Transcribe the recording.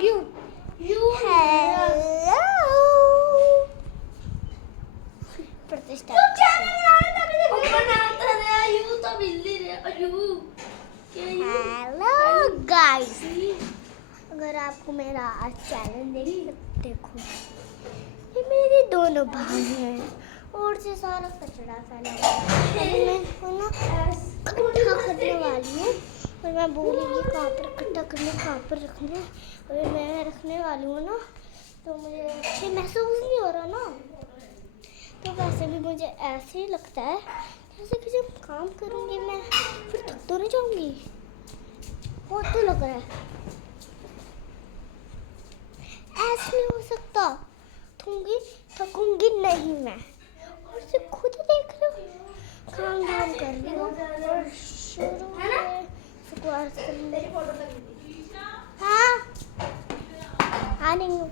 love you. Hello. प्रतिष्ठा hello guys, अगर आपको मेरा आज चैनल देखो, ये मेरे दोनों भाई हैं और से सारा कचरा फैला हुआ है। मैं इसको ना इकट्ठा करने वाली हूँ और मैं बोलूँगी कहाँ पर इकट्ठा करने, कहाँ पर रखने। और मैं रखने वाली हूँ ना, तो मुझे अच्छे महसूस नहीं हो रहा ना, तो वैसे भी मुझे ऐसे ही लगता है जैसे कि जब काम करूँगी मैं फिर थक तो नहीं जाऊँगी। बहुत तो लग रहा है, ऐसे नहीं हो सकता। थकूंगी नहीं मैं, और से खुद देख लो काम धाम कर रही हूँ और शुरू में शुरुआत करनी। हाँ आ रही हूँ।